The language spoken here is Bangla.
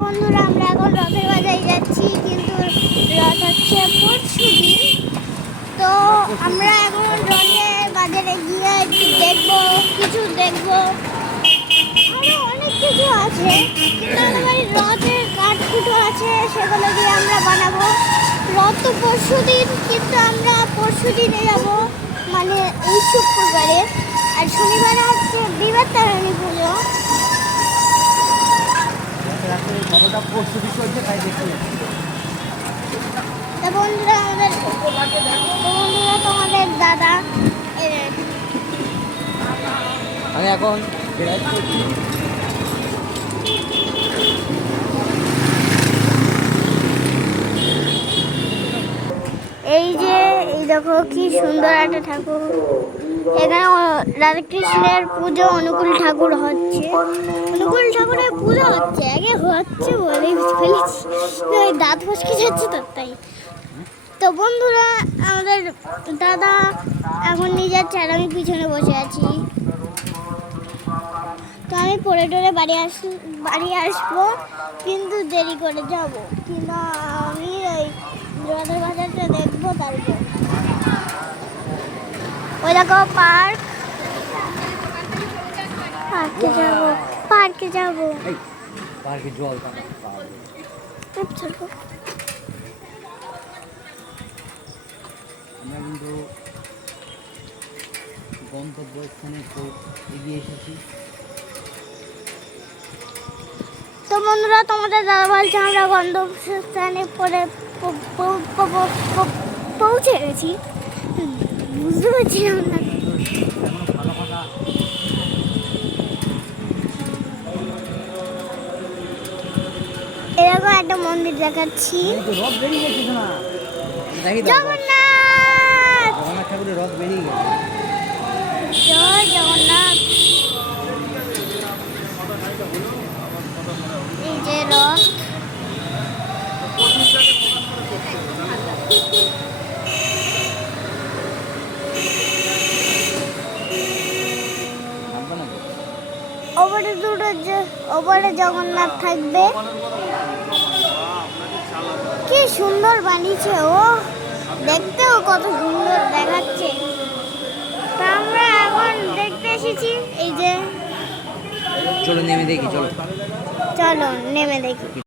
বন্ধুরা আমরা এখন রথের বাজারে যাচ্ছি, কিন্তু রথ হচ্ছে পরশুদিন। তো আমরা এখন রথের বাজারে গিয়ে একটু দেখবো, কিছু দেখবো, আরো অনেক কিছু আছে। কিন্তু আমাদের রথের কাঠকুটো আছে, সেগুলো দিয়ে আমরা বানাবো। রথ তো পরশুদিন, কিন্তু আমরা পরশুদিনে যাবো, মানে এই শুক্রবারে। আর শনিবারে হচ্ছে বিবাহতারিণী পুজো। বন্ধুরা তোমাদের দাদা আমি এখন এই দেখো কি সুন্দর একটা ঠাকুর। এখানে রাধাকৃষ্ণের পুজো, অনুকূল ঠাকুর হচ্ছে, অনুকূল ঠাকুরের পুজো হচ্ছে, আগে হচ্ছে বলেই ফেলেছি, দাঁত ফসকে যাচ্ছে তাই। তো বন্ধুরা আমাদের দাদা এখন নিয়ে যাচ্ছে আর আমি পিছনে বসে আছি। তো আমি পড়ে টরে বাড়ি আসবো, কিন্তু দেরি করে যাব। কিন্তু আমি এই রথের বাজারটা দেখবো, তারপর ওই দেখো পার্কে যাবো। পার্কে জল আমরা কিন্তু গন্তব্যস্থানে এগিয়ে এসেছি। তো বন্ধুরা তোমাদের দাদা বলছে আমরা গন্তব্যস্থানে পৌঁছে গেছি। বুঝতে পারছিলাম না। এরকম একটা মন্দির দেখাচ্ছি, জগন্নাথ ঠাকুরের রথ বেরিয়ে গেছে। জয় জগন্নাথ। এই যে রথ, ওপরে জগন্নাথ থাকবে। কি সুন্দর বানিয়েছে ও, দেখতেও কত সুন্দর দেখাচ্ছে। তা আমরা এখন দেখতে এসেছি, এই যে চলো নেমে দেখি, চলো নেমে দেখি।